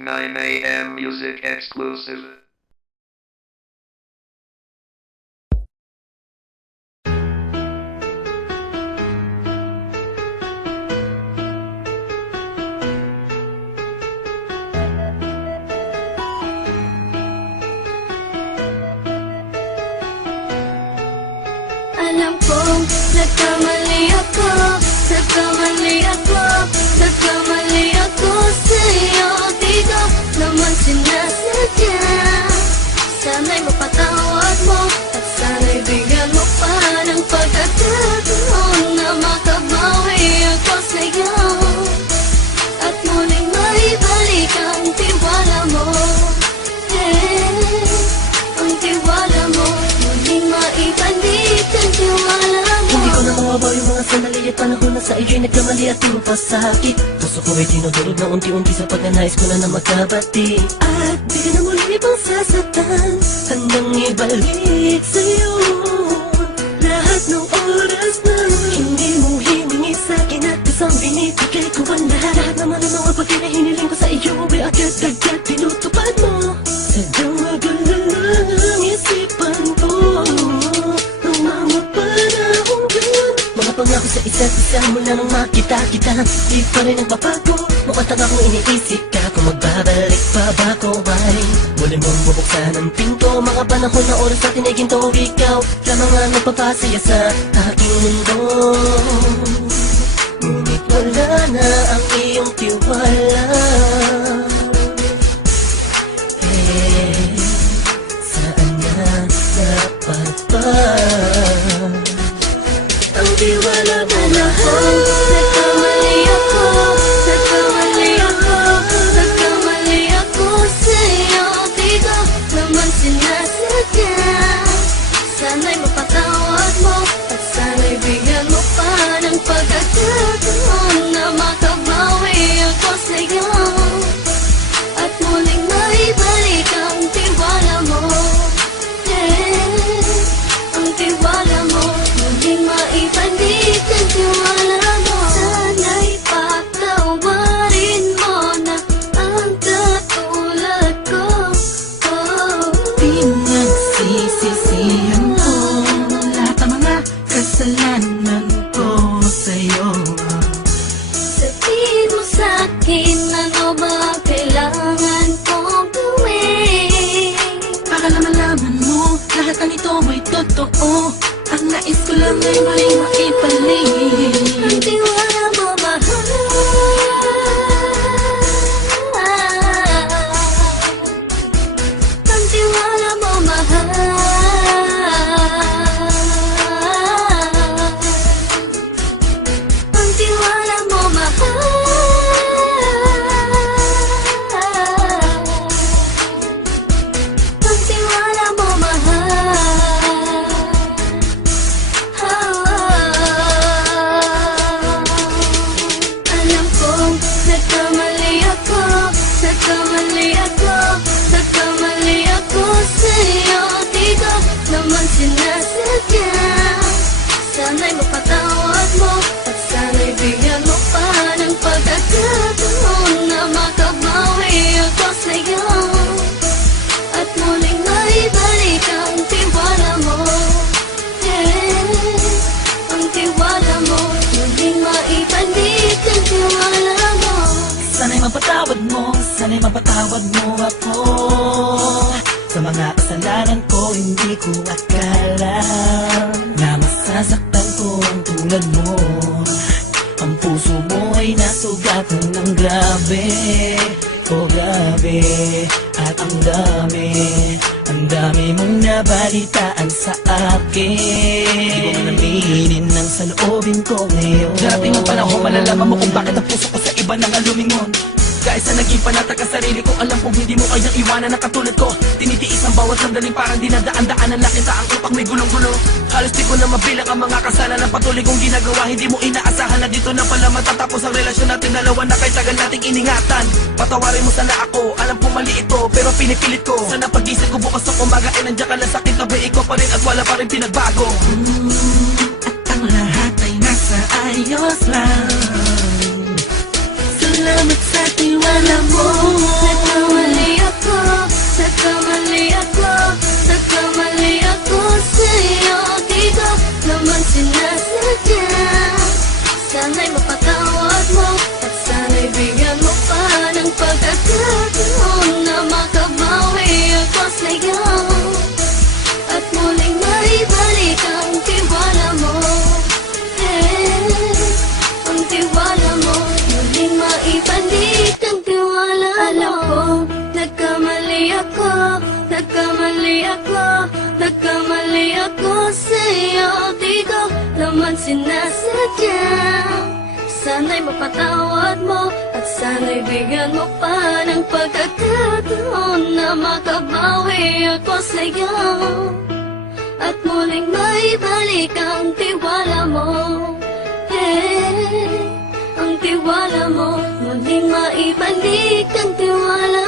9 AM music exclusive. Alam kong nagkamali ako, nagkamali ako sa'yo. Di ko naman sinasadya. Sana'y mapatawad mo at sana'y bigyan mo pa ng pagkakataon na makabawi ako sa'yo at muling maibalik ang tiwala mo. Ang tiwala mo, muling maibalik ang tiwala mo. Hindi ko na mawabaw yung mga sandali at panahon na sa iyo'y nagkamali at di mo pasakit. Puso ko ay dinudurog na unti-unti sa pagnanais ko na magkabati. At di ka na muli ibang sasaktan hanggang ibalik sa'yo lahat ng oras na hindi mo hiningi sa'kin at isang binibigay ko ang lahat naman ang mga bagay na hiniling ko sa iyo ay agad-agad tinutupad mo. Sadyang magalala ang isipan ko ng mga panahon yun. Mga pangako sa isa't isa mula nang makita kita, di pa rin nagbabago. Mukhang tanga kung iniisip ka kung magbabalik pa ba ko ay muli mong bubuksan ang pinto. Mga panahon na oras natin ay ginto. Ikaw lamang ang nagpapasaya sa aking mundo. Ngunit wala na ang iyong tiwala. Saan na dapat ba ang tiwala mo na Nagkamali ako sa'yo. Di ko naman sinasadya. Sana'y mapatawad mo at sana'y bigyan mo pa ng pagkakataon na makabawi ako sa'yo at muling maibalik ang tiwala mo. Ang tiwala mo, muling maibalik ang tiwala mo. Sana'y patawarin mo na ang katulad ko. Pinagsisisihan ko lahat ng mga kasalanan ko sa'yo. Sabihin mo sa'kin ano ba kailangan kong gawin Para malaman mo lahat ng ito ay totoo. Ang nais ko lang ay muling maibalik ang tiwala mo, mahal. Ang tiwala mo, mahal. Ang tiwala mo, mahal. Ang tiwala mo, mahal. Alam kong nagkamali ako sa'yo. Di ko naman sinasadya. Sana'y mapatawad mo at sana'y bigyan mo pa ng pagkakataon na makabawi ako sa'yo at muling maibalik ang tiwala mo. Ang tiwala mo, muling maibalik ang tiwala mo. Sana'y mapatawad mo ako sa mga kasalanan ko. Hindi ko akala na masasaktan ko ang tulad mo. Ang puso mo ay nasugatan ng grabe. Oh grabe, at ang dami mong nabalitaan sa akin. Di ko man aminin ng saloobin ko ngayon. Darating ang panahon, malalaman mo kung bakit ang puso ko sa iba nang alumingon. Kahit sa naging panatag ka sarili ko, alam kong hindi mo kayang iwanan na katulad ko. Tinitiis ang bawat sandaling parang dinadaan-daanan lang kita ang utak may gulong-gulo. Halos di ko na mabilang ang mga kasalanan patuloy kong ginagawa. Hindi mo inaasahan na dito na pala matatapos ang relasyon natin dalawa na kahit tagal nating iningatan. Patawarin mo sana ako, alam kong mali ito pero pinipilit ko. Sana pag-isip ko bukas ng umaga ay nandiyan ka lang sakit na bay ko pa rin at wala pa rin pinagbago. At ang lahat ay nasa ayos lang. Salamat sa tiwala mo. ko, nagkamali ako, nagkamali ako, nagkamali ako sa'yo. Di ko naman sinasadya. Sana'y mapatawad mo at sana'y bigyan mo pa ng pagkakataon na makabawi ako sa'yo at muling maibalik ang tiwala mo. Hey, ang tiwala mo, muling maibalik ang tiwala